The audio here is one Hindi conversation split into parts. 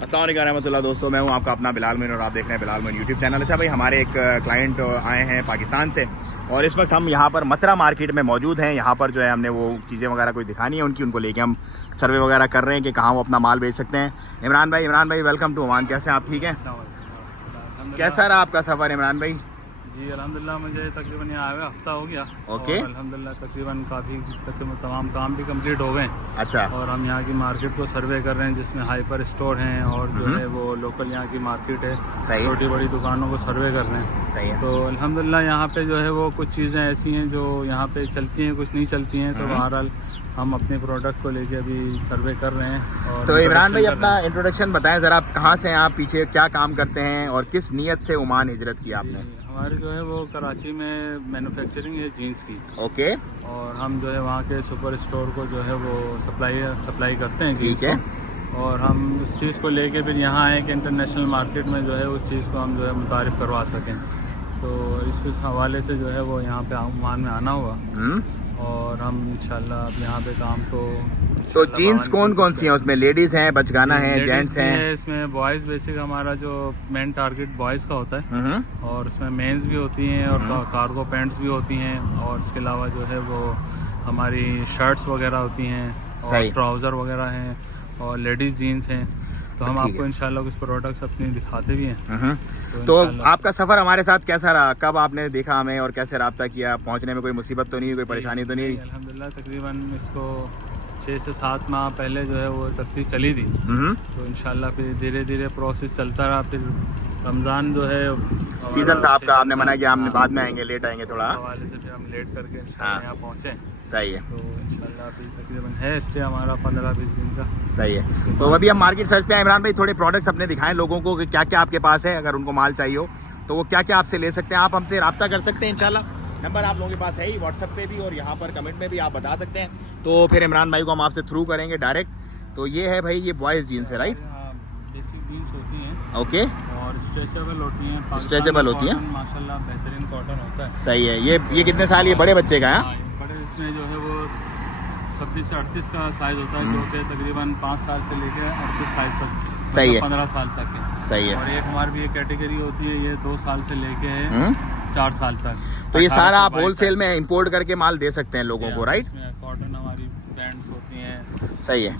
अस्सलाम वालेकुम रहमतुल्लाह। दोस्तों मैं हूं आपका अपना बिलाल मोइन और आप देख रहे हैं बिलाल मोइन यूट्यूब चैनल। अच्छा भाई, हमारे एक क्लाइंट आए हैं पाकिस्तान से और इस वक्त हम यहाँ पर मथुरा मार्केट में मौजूद हैं। यहाँ पर जो है हमने वो चीज़ें वगैरह कोई दिखानी है उनको लेके हम सर्वे वगैरह कर रहे हैं कि कहाँ वो अपना माल बेच सकते हैं। इमरान भाई वेलकम टू ओमान। कैसे हैं आप? ठीक हैं? कैसा रहा आपका सफ़र इमरान भाई? जी अल्हम्दुलिल्लाह, मुझे तकरीबन यहाँ आए हफ्ता हो गया। ओके। और अल्हम्दुलिल्लाह तकरीबन तमाम काम भी कंप्लीट हो गए। अच्छा। और हम यहाँ की मार्केट को सर्वे कर रहे हैं जिसमें हाइपर स्टोर हैं और जो है वो लोकल यहाँ की मार्केट है। सही। छोटी बड़ी दुकानों को सर्वे कर रहे हैं। सही है। तो अल्हम्दुलिल्लाह यहाँ पे जो है वो कुछ चीज़ें ऐसी हैं जो यहाँ पे चलती हैं, कुछ नहीं चलती हैं। तो बहरहाल हम अपने प्रोडक्ट को लेके अभी सर्वे कर रहे हैं। और तो इमरान भाई अपना इंट्रोडक्शन बताएं ज़रा, आप कहाँ से हैं, आप पीछे क्या काम करते हैं और किस नीयत से ओमान हिजरत की आपने? हमारी जो है वो कराची में मैन्युफैक्चरिंग है जीन्स की। ओके। और हम जो है वहाँ के सुपर स्टोर को जो है वो सप्लाई करते हैं। ठीक है। और हम उस चीज़ को लेके फिर यहाँ आए कि इंटरनेशनल मार्केट में जो है उस चीज़ को हम जो है मुतारिफ करवा सकें। तो इस हवाले से जो है वो यहाँ पे ओमान में आना हुआ और हम इंशाल्लाह अब यहाँ पे काम को। तो जीन्स कौन कौन सी हैं उसमें? लेडीज़ हैं, बचगाना है, जेंट्स हैं? इसमें बॉयज़ बेसिक हमारा जो मेन टारगेट बॉयज़ का होता है और इसमें मेंस भी होती हैं और कार्गो पैंट्स भी होती हैं और इसके अलावा जो है वो हमारी शर्ट्स वगैरह होती हैं और ट्राउज़र वगैरह हैं और लेडीज़ जीन्स हैं। तो हम आपको इंशाल्लाह कुछ प्रोडक्ट्स अपने दिखाते भी हैं। तो आपका सफ़र हमारे साथ कैसा रहा? कब आपने देखा हमें और कैसे रब्ता किया? पहुंचने में कोई मुसीबत तो नहीं, कोई परेशानी तो नहीं? अल्हम्दुलिल्लाह तकरीबन इसको 6 से 7 माह पहले जो है वो तरतीब चली थी। तो इंशाल्लाह फिर धीरे धीरे प्रोसेस चलता रहा। फिर रमज़ान जो है सीज़न था आपका, आपने मना किया हम बाद में आएंगे, लेट आएंगे थोड़ा। हवाले से फिर हम लेट करके यहाँ पहुँचे। सही है। तो इंशाल्लाह अभी तकरीबन है स्टे हमारा 15-20 दिन का। सही है। तो अभी हम मार्केट सर्च पे हैं। इमरान भाई थोड़े प्रोडक्ट्स अपने दिखाएं लोगों को कि क्या क्या आपके पास है, अगर उनको माल चाहिए हो तो वो क्या क्या आपसे ले सकते हैं। आप हमसे रब्ता कर सकते हैं इंशाल्लाह। नंबर आप लोगों के पास है ही व्हाट्सएप पे भी और यहाँ पर कमेंट में भी आप बता सकते हैं। तो फिर इमरान भाई को हम आपसे थ्रू करेंगे डायरेक्ट। तो ये है भाई, ये बॉयज़ जीन्स है राइट? बेसिक जीन्स होती हैं। ओके। और स्ट्रेचेबल होती हैं। स्ट्रेचेबल होती हैं माशाल्लाह, बेहतरीन कॉटन होता है। सही है। ये कितने साल, ये बड़े बच्चे का है? बड़े इसमें जो है वो 26 से 38 का साइज़ होता है जो कि तकरीबन 5 साल से लेकर 38 साइज़ तक। सही है। 15 साल तक है। सही है। और एक हमारी भी एक कैटेगरी होती है, ये 2 साल से लेके 4 साल तक। तो ये सारा आप होलसेल में इंपोर्ट करके माल दे सकते हैं लोगों को राइट? कॉटन हमारी पैंट्स होती हैं। सही है।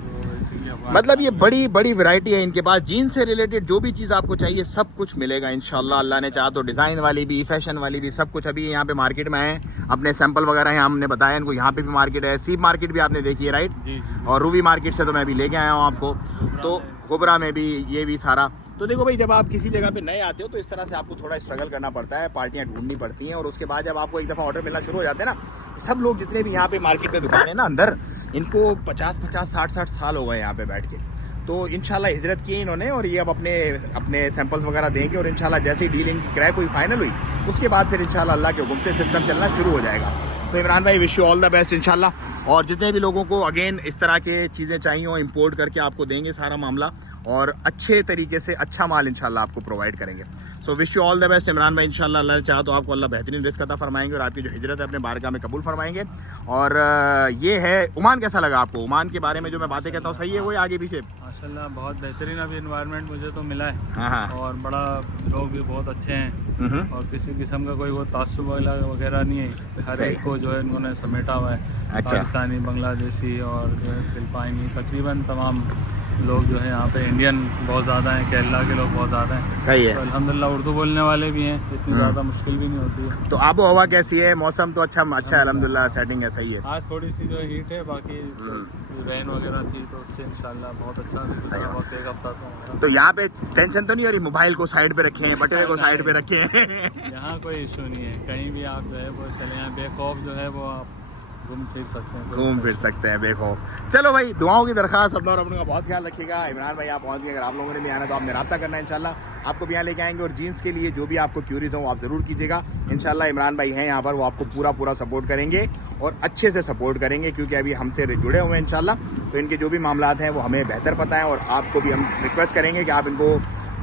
मतलब ये बड़ी बड़ी वैरायटी है इनके पास। जीन्स से रिलेटेड जो भी चीज़ आपको चाहिए सब कुछ मिलेगा इंशाल्लाह। अल्लाह ने चाहा तो डिज़ाइन वाली भी, फैशन वाली भी, सब कुछ अभी यहाँ पे मार्केट में है। अपने सैंपल वगैरह हैं, हमने बताया इनको। यहाँ पे भी मार्केट है, सीप मार्केट भी आपने देखी है राइट? जी। और रूबी मार्केट से तो मैं अभी लेके आया हूँ आपको। तो गुबरा में भी ये भी सारा। तो देखो भाई, जब आप किसी जगह पे नए आते हो तो इस तरह से आपको थोड़ा स्ट्रगल करना पड़ता है, पार्टियां ढूंढनी पड़ती हैं और उसके बाद जब आपको एक दफ़ा ऑर्डर मिलना शुरू हो जाते हैं ना, सब लोग जितने भी यहाँ पे मार्केट में दुकान है ना अंदर, इनको 50-50 60-60 साल हो गए यहाँ पे बैठ के। तो इंशाल्लाह हिजरत की इन्होंने और ये अब अपने सैंपल्स वगैरह देंगे और इंशाल्लाह जैसे ही डीलिंग की क्रैक हुई, फाइनल हुई, उसके बाद फिर इंशाल्लाह अल्लाह के हुक्म से सिस्टम चलना शुरू हो जाएगा। तो इमरान भाई wish you all the best इंशाल्लाह। और जितने भी लोगों को अगेन इस तरह के चीज़ें चाहिए हो, इंपोर्ट करके आपको देंगे सारा मामला और अच्छे तरीके से अच्छा माल इंशाल्लाह आपको प्रोवाइड करेंगे। So wish you all the best Imran भाई। इंशाल्लाह अल्लाह चाहा तो आपको अल्लाह बेहतरीन रिस्क अता फरमाएंगे और आपकी जो हिजरत है अपने बारगाह में कबूल फरमाएंगे। और ये है ओमान। कैसा लगा आपको ओमान के बारे में? जो मैं बातें कहता हूँ सही है वो आगे पीछे? माशाल्लाह बहुत बेहतरीन अभी इन्वायरमेंट मुझे तो मिला है। हाँ। और बड़ा लोग भी बहुत अच्छे हैं और किसी किस्म का कोई वो तासुब वगैरह नहीं है। हर एक को जो है इन्होंने समेटा हुआ है। अच्छा। पाकिस्तानी, बांग्लादेशी और जो है फिलिपाइनी, तकरीबन तमाम लोग जो है यहाँ पे। इंडियन बहुत ज़्यादा हैं, केरला के लोग बहुत ज़्यादा हैं। सही है। तो अल्हम्दुलिल्लाह उर्दू बोलने वाले भी हैं, इतनी ज़्यादा मुश्किल भी नहीं होती है। तो आबो हवा कैसी है? मौसम तो अच्छा है अल्हम्दुलिल्लाह, सेटिंग है, सही है। आज थोड़ी सी जो है हीट है, बाकी रेन वगैरह थी तो उससे इंशाल्लाह बहुत अच्छा वक्त एक हफ्ता तो यहाँ पे टेंशन तो नहीं हो रही? मोबाइल को साइड पे रखे हैं, बटुए को साइड पे रखे हैं? यहाँ कोई इशू नहीं है, कहीं भी आप जो है वो चले यहाँ बेखौफ जो है वो आप घूम फिर सकते हैं बेखौफ। चलो भाई, दुआओं की दरख्वास्त अपना और अपने का बहुत ख्याल रखिएगा। इमरान भाई आप पहुँच गए, अगर आप लोगों ने भी आना तो आपने रब्ता करना है इंशाल्लाह। आपको भी यहाँ लेके आएंगे और जीन्स के लिए जो भी आपको क्यूरीज हो आप ज़रूर कीजिएगा। इंशाल्लाह इमरान भाई हैं यहाँ पर, वो आपको पूरा सपोर्ट करेंगे और अच्छे से सपोर्ट करेंगे क्योंकि अभी हमसे जुड़े हुए हैं इंशाल्लाह। तो इनके जो भी मामलात हैं वो हमें बेहतर पता है और आपको भी हम रिक्वेस्ट करेंगे कि आप इनको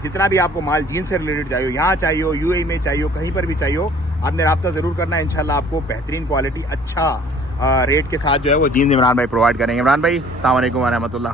जितना भी आपको माल जीन्स से रिलेटेड चाहिए, यहाँ चाहिए, यूएई में चाहिए, कहीं पर भी चाहिए, आपने रब्ता ज़रूर करना है। इंशाल्लाह आपको बेहतरीन क्वालिटी अच्छा रेट के साथ जो है वो जीन्स इमरान भाई प्रोवाइड करेंगे। इमरान भाई अस्सलाम वालेकुम व रहमतुल्लाह।